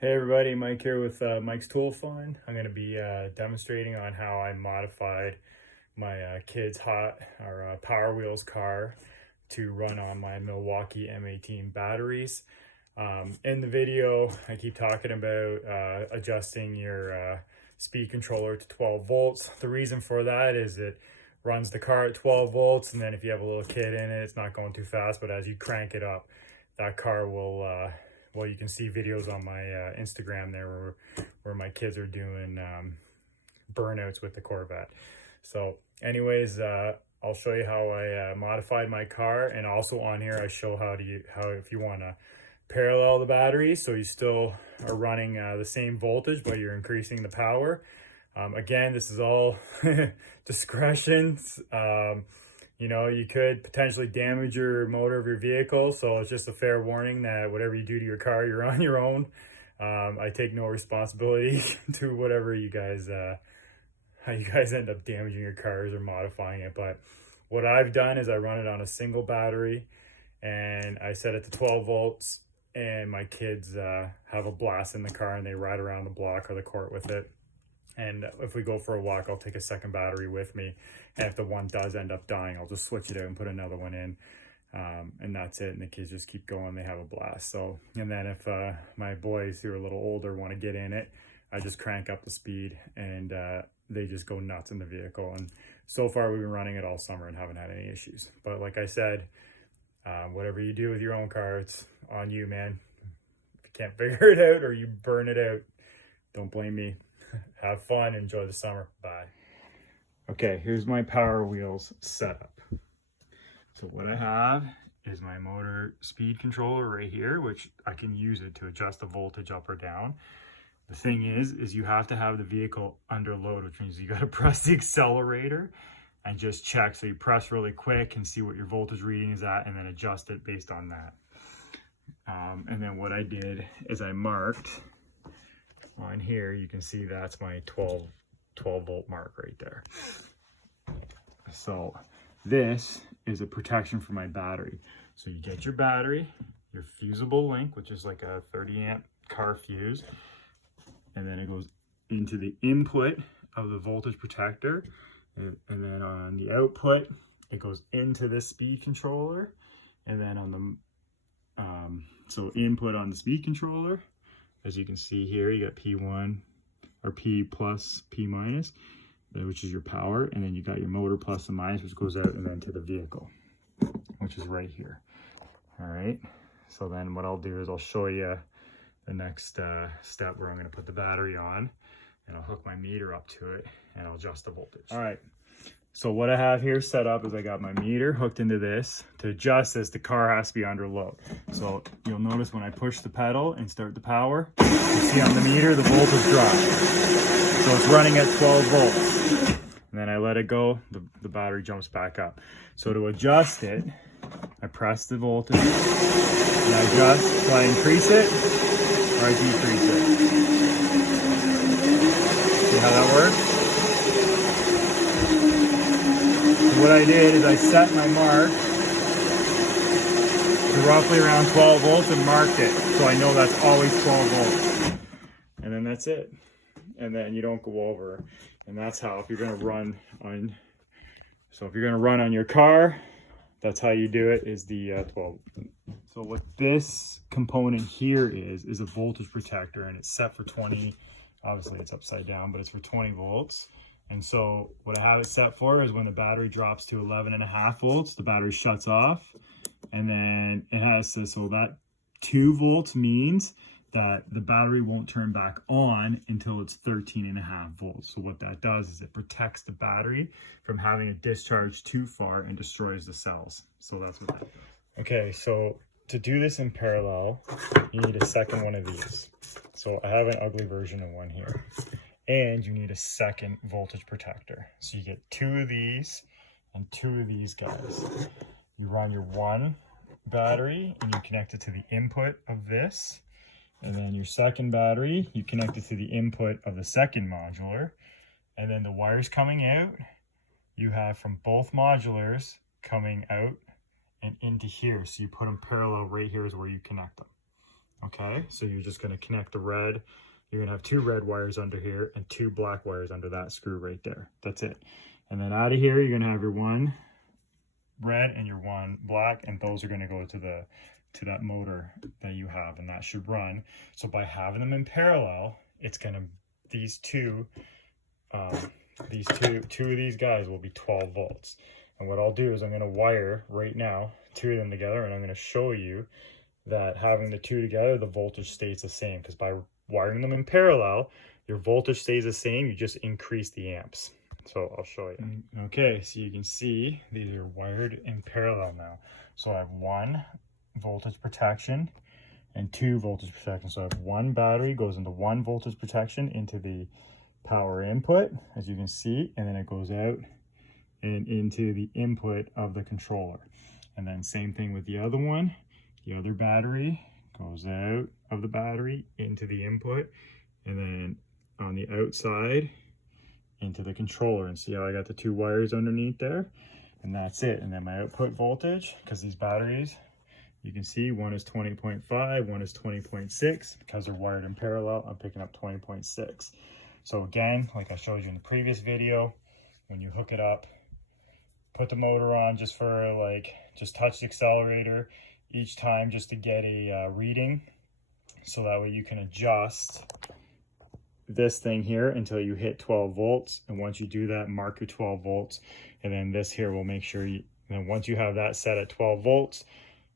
Hey everybody, Mike here with Mike's Tool Find. I'm going to be demonstrating on how I modified my kid's Power Wheels car to run on my Milwaukee M18 batteries. In the video, I keep talking about adjusting your speed controller to 12 volts. The reason for that is it runs the car at 12 volts, and then if you have a little kid in it, it's not going too fast, but as you crank it up, that car will well, you can see videos on my Instagram there where my kids are doing burnouts with the Corvette. So anyways, I'll show you how I modified my car, and also on here I show how if you want to parallel the batteries so you still are running the same voltage but you're increasing the power. Again, this is all discretion. You know, you could potentially damage your motor of your vehicle, so it's just a fair warning that whatever you do to your car, you're on your own. I take no responsibility to whatever how you guys end up damaging your cars or modifying it. But what I've done is I run it on a single battery, and I set it to 12 volts, and my kids have a blast in the car, and they ride around the block or the court with it. And if we go for a walk, I'll take a second battery with me. And if the one does end up dying, I'll just switch it out and put another one in. And that's it. And the kids just keep going. They have a blast. So, and then if my boys who are a little older want to get in it, I just crank up the speed, and they just go nuts in the vehicle. And so far, we've been running it all summer and haven't had any issues. But like I said, whatever you do with your own car, it's on you, man. If you can't figure it out or you burn it out, don't blame me. Have fun, enjoy the summer. Bye. Okay, here's my Power Wheels setup. So what I have is my motor speed controller right here, which I can use it to adjust the voltage up or down. The thing is you have to have the vehicle under load, which means you got to press the accelerator and just check. So you press really quick and see what your voltage reading is at, and then adjust it based on that. And then what I did is I marked on here, you can see that's my 12 volt mark right there. So this is a protection for my battery. So you get your battery, your fusible link, which is like a 30 amp car fuse, and then it goes into the input of the voltage protector, and then on the output it goes into this speed controller, and then on the so input on the speed controller, as you can see here, you got P1 or P plus, P minus, which is your power, and then you got your motor plus and minus, which goes out and then to the vehicle, which is right here. All right, so then what I'll do is I'll show you the next step where I'm going to put the battery on, and I'll hook my meter up to it, and I'll adjust the voltage. All right, so what I have here set up is I got my meter hooked into this. To adjust this, the car has to be under load. So you'll notice when I push the pedal and start the power, you see on the meter the voltage drops. So it's running at 12 volts. And then I let it go, the battery jumps back up. So to adjust it, I press the voltage and I adjust. So I increase it or I decrease it. See how that works? So what I did is I set my mark to roughly around 12 volts and marked it. So I know that's always 12 volts. And then that's it. And then you don't go over. And that's how, if you're going to run on, so if you're going to run on your car, that's how you do it, is the 12. So what this component here is a voltage protector, and it's set for 20. Obviously it's upside down, but it's for 20 volts. And so what I have it set for is when the battery drops to 11.5 volts, the battery shuts off. And then it has to, so that 2 volts means that the battery won't turn back on until it's 13.5 volts. So what that does is it protects the battery from having a discharge too far and destroys the cells. So that's what that does. Okay, so to do this in parallel, you need a second one of these. So I have an ugly version of one here. And you need a second voltage protector. So you get 2 of these and 2 of these guys. You run your one battery and you connect it to the input of this. And then your second battery, you connect it to the input of the second modular. And then the wires coming out, you have from both modulars coming out and into here. So you put them parallel right here is where you connect them. Okay, so you're just going to connect the red. You're going to have 2 red wires under here and 2 black wires under that screw right there. That's it. And then out of here, you're going to have your 1 red and your 1 black, and those are going to go to that motor that you have, and that should run. So by having them in parallel, it's going to, two of these guys will be 12 volts. And what I'll do is I'm going to wire right now 2 of them together, and I'm going to show you that having the 2 together, the voltage stays the same, because by wiring them in parallel, your voltage stays the same, you just increase the amps. So I'll show you. Okay, so you can see these are wired in parallel now. So I have 1 voltage protection and 2 voltage protection. So I have 1 battery goes into 1 voltage protection into the power input, as you can see, and then it goes out and into the input of the controller. And then same thing with the other one. The other battery goes out of the battery into the input, and then on the outside into the controller. And see how I got the 2 wires underneath there? And that's it. And then my output voltage, because these batteries, you can see one is 20.5, one is 20.6. Because they're wired in parallel, I'm picking up 20.6. So again, like I showed you in the previous video, when you hook it up, put the motor on just touch the accelerator each time just to get a reading, so that way you can adjust this thing here until you hit 12 volts. And once you do that, mark your 12 volts, and then this here will make sure you, and then once you have that set at 12 volts,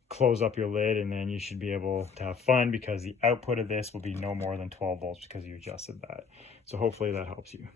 close up your lid, and then you should be able to have fun, because the output of this will be no more than 12 volts because you adjusted that. So hopefully that helps you.